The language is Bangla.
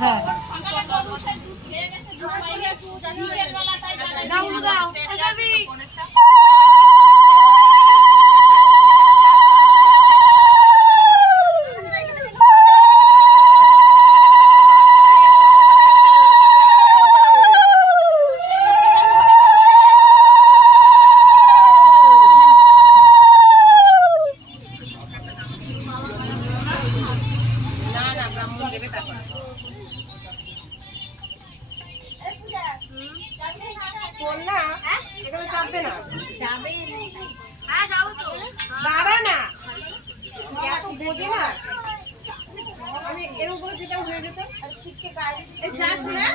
হ্যাঁ দাঁড়া না এত বোঝে না আমি এরকম করে দিতাম হয়ে যেত যাস না